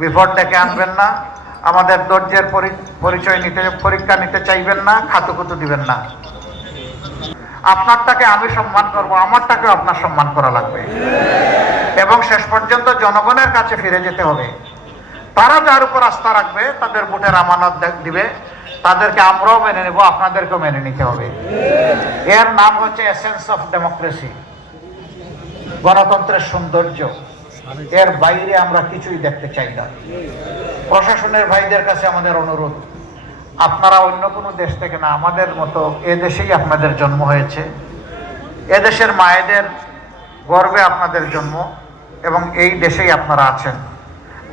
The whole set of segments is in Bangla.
বিপদ ডেকে আনবেন না, আমাদের ধৈর্যের পরিচয় নিতে, পরীক্ষা নিতে চাইবেন না খাতুকুতু দিবেন না। আপনারটাকে আমি সম্মান করব আমারটাকে আপনার সম্মান করা লাগবে। এবং শেষ পর্যন্ত জনগণের কাছে ফিরে যেতে হবে। তারা যার উপর আস্থা রাখবে, তাদের ভোটের আমানত দিবে। তাদেরকে আমরাও মেনে নেব, আপনাদেরকেও মেনে নিতে হবে। এর নাম হচ্ছে এসেন্স অফ ডেমোক্রেসি গণতন্ত্রের সৌন্দর্য। এর বাইরে আমরা কিছুই দেখতে চাই না। প্রশাসনের ভাইদের কাছে আমাদের অনুরোধ, আপনারা অন্য কোনো দেশ থেকে না, আমাদের মতো এ দেশেই আপনাদের জন্ম হয়েছে। এদেশের মায়েদের গর্বে আপনাদের জন্ম এবং এই দেশেই আপনারা আছেন।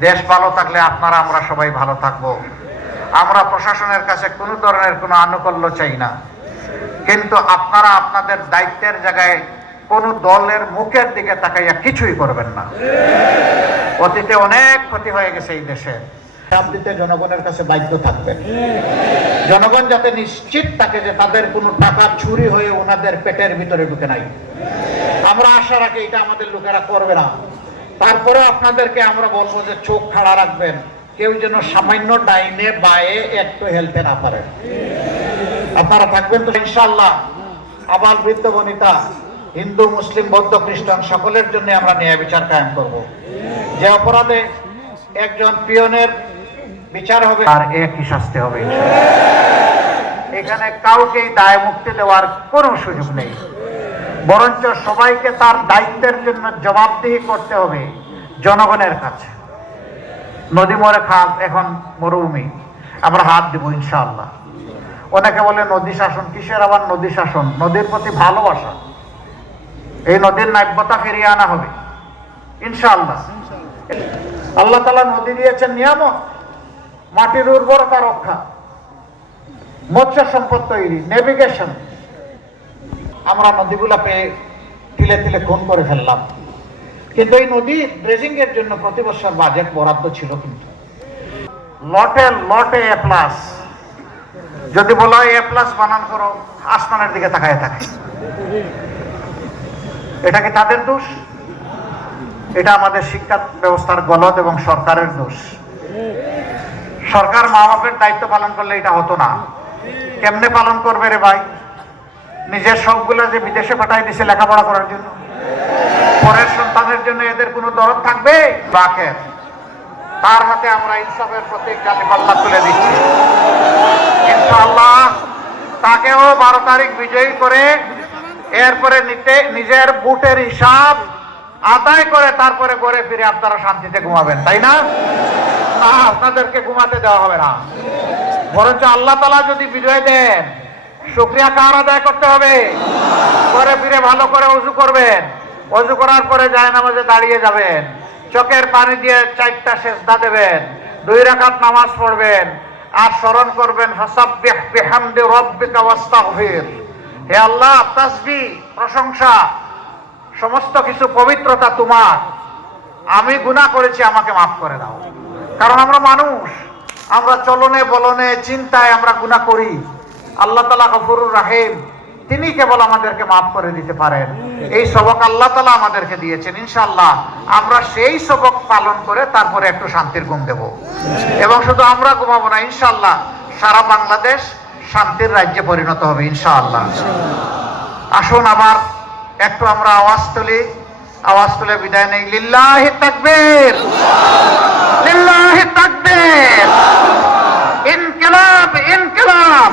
দেশ ভালো থাকলে আপনারা, আমরা সবাই ভালো থাকব। আমরা প্রশাসনের কাছে কোনো ধরনের কোনো আনুকূল্য চাই না। কিন্তু আপনারা আপনাদের দায়িত্বের জায়গায় কোনো দলের মুখের দিকে তাকাইয়া কিছুই করবেন না। অতীতে অনেক ক্ষতি হয়ে গেছে এই দেশে। জনগণের কাছে বাধ্য থাকবেন। জনগণ যাতে নিশ্চিত থাকে যে তাদের কোনো টাকা চুরি হয়ে ওনাদের পেটের ভিতরে ঢুকে নাই। আমরা আশা রাখি এটা আমাদের লোকেরা করবে না। তারপরে আপনাদেরকে আমরা বলব যে চোখ খাড়া রাখবেন। কেউ যেন সামান্য ডাইনে বায়ে একটু হেলতে না পারে। আপনারা থাকবেন তো ইনশাল্লাহ আবার বৃদ্ধ বনিতা হিন্দু, মুসলিম, বৌদ্ধ, খ্রিস্টান, সকলের জন্য আমরা ন্যায় বিচার কায়েম করব। যে অপরাধে একজন পিয়নের বিচার হবে আর একই শাস্তি হবে এখানে কাউকেই দায় মুক্তি দেওয়ার কোনো সুযোগ নেই। বরঞ্চ সবাইকে তার দায়িত্বের জন্য জবাবদিহি করতে হবে জনগণের কাছে। নদী মরে খাত এখন মরুভূমি। আমরা হাত দিব, ইনশাআল্লাহ। অনেকে বলে নদী শাসন, কিসের আবার নদী শাসন? নদীর প্রতি ভালোবাসা। এই নদীর নাব্যতা ফিরিয়ে আনা হবে। ইনশাআল্লাহ। আল্লাহ তালা নদী দিয়েছেন নিয়ামত, মাটির উর্বরতা রক্ষা, মৎস্য সম্পদ তৈরি নেভিগেশন আমরা নদীগুলা পেয়ে তিলে তিলে খুন করে ফেললাম। কিন্তু এই নদী ড্রেজিং এর জন্য প্রতি বছর বাজেট বরাদ্দ ছিল কিন্তু। লটে লটে এ প্লাস যদি বলা হয় এ প্লাস বানান করো, আসমানের দিকে তাকায় থাকে। এটা কি তাদের দোষ? এটা আমাদের শিক্ষা ব্যবস্থার গলত এবং সরকারের দোষ। সরকার মা বাপের দায়িত্ব পালন করলে এটা হতো না। কেমনে পালন করবে রে ভাই? নিজের সবগুলো যে বিদেশে পাঠাই দিছে লেখাপড়া করার জন্য। পরের সন্তানের জন্য এদের কোনো দরদ থাকবে? বাকের তার হাতে আমরা ইনসাফের প্রতীক জাতি পাল্লা তুলে দিচ্ছি। ইনশাআল্লাহ, তাকেও বারো তারিখ বিজয়ী করে এরপরে নিতে, নিজের বুটের হিসাব আদায় করে তারপরে ঘরে ফিরে আপনারা শান্তিতে ঘুমাবেন, তাই না? না, আপনাদেরকে ঘুমাতে দেওয়া হবে না। বরঞ্চ আল্লাহ তালা যদি বিজয় দেন, শুক্রিয়া কার আদায় করতে হবে? ঘরে ফিরে ভালো করে অজু করবেন। অজু করার পরে যায় নামাজে দাঁড়িয়ে যাবেন। চোখের পানি দিয়ে চারটা সেজদা দেবেন। দুই রাকাত নামাজ পড়বেন। আর স্মরণ করবেন, ফাসাব্বিহ বিহামদি রাব্বিকা ওয়াস্তাগফির। হে আল্লাহ, তাসবি, প্রশংসা, সমস্ত কিছু পবিত্রতা তোমার। আমি গুনাহ করেছি, আমাকে মাফ করে দাও। কারণ আমরা মানুষ, আমরা চলনে বলনে, চিন্তায় আমরা গুনাহ করি। আল্লাহ তালা গফুরুর রাহিম, তিনি কেবল আমাদেরকে মাফ করে দিতে পারেন। এই সবক আল্লাহ তালা আমাদেরকে দিয়েছেন ইনশাল্লাহ আমরা সেই সবক পালন করে তারপরে একটু শান্তির ঘুম দেব। এবং শুধু আমরা ঘুমাবো না ইনশাল্লাহ সারা বাংলাদেশ শান্তির রাজ্যে পরিণত হবে, ইনশাআল্লাহ। আসুন আবার, একটু আমরা আওয়াজ তুলি। আওয়াজ তুলে বিদায় নেই। লিল্লাহি তাকবীর! লিল্লাহি তাকবীর! ইনকিলাব ইনকিলাব!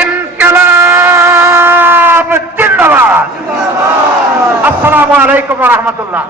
ইনকিলাব! জিন্দাবাদ! আসসালামু আলাইকুম ওয়া রাহমাতুল্লাহ।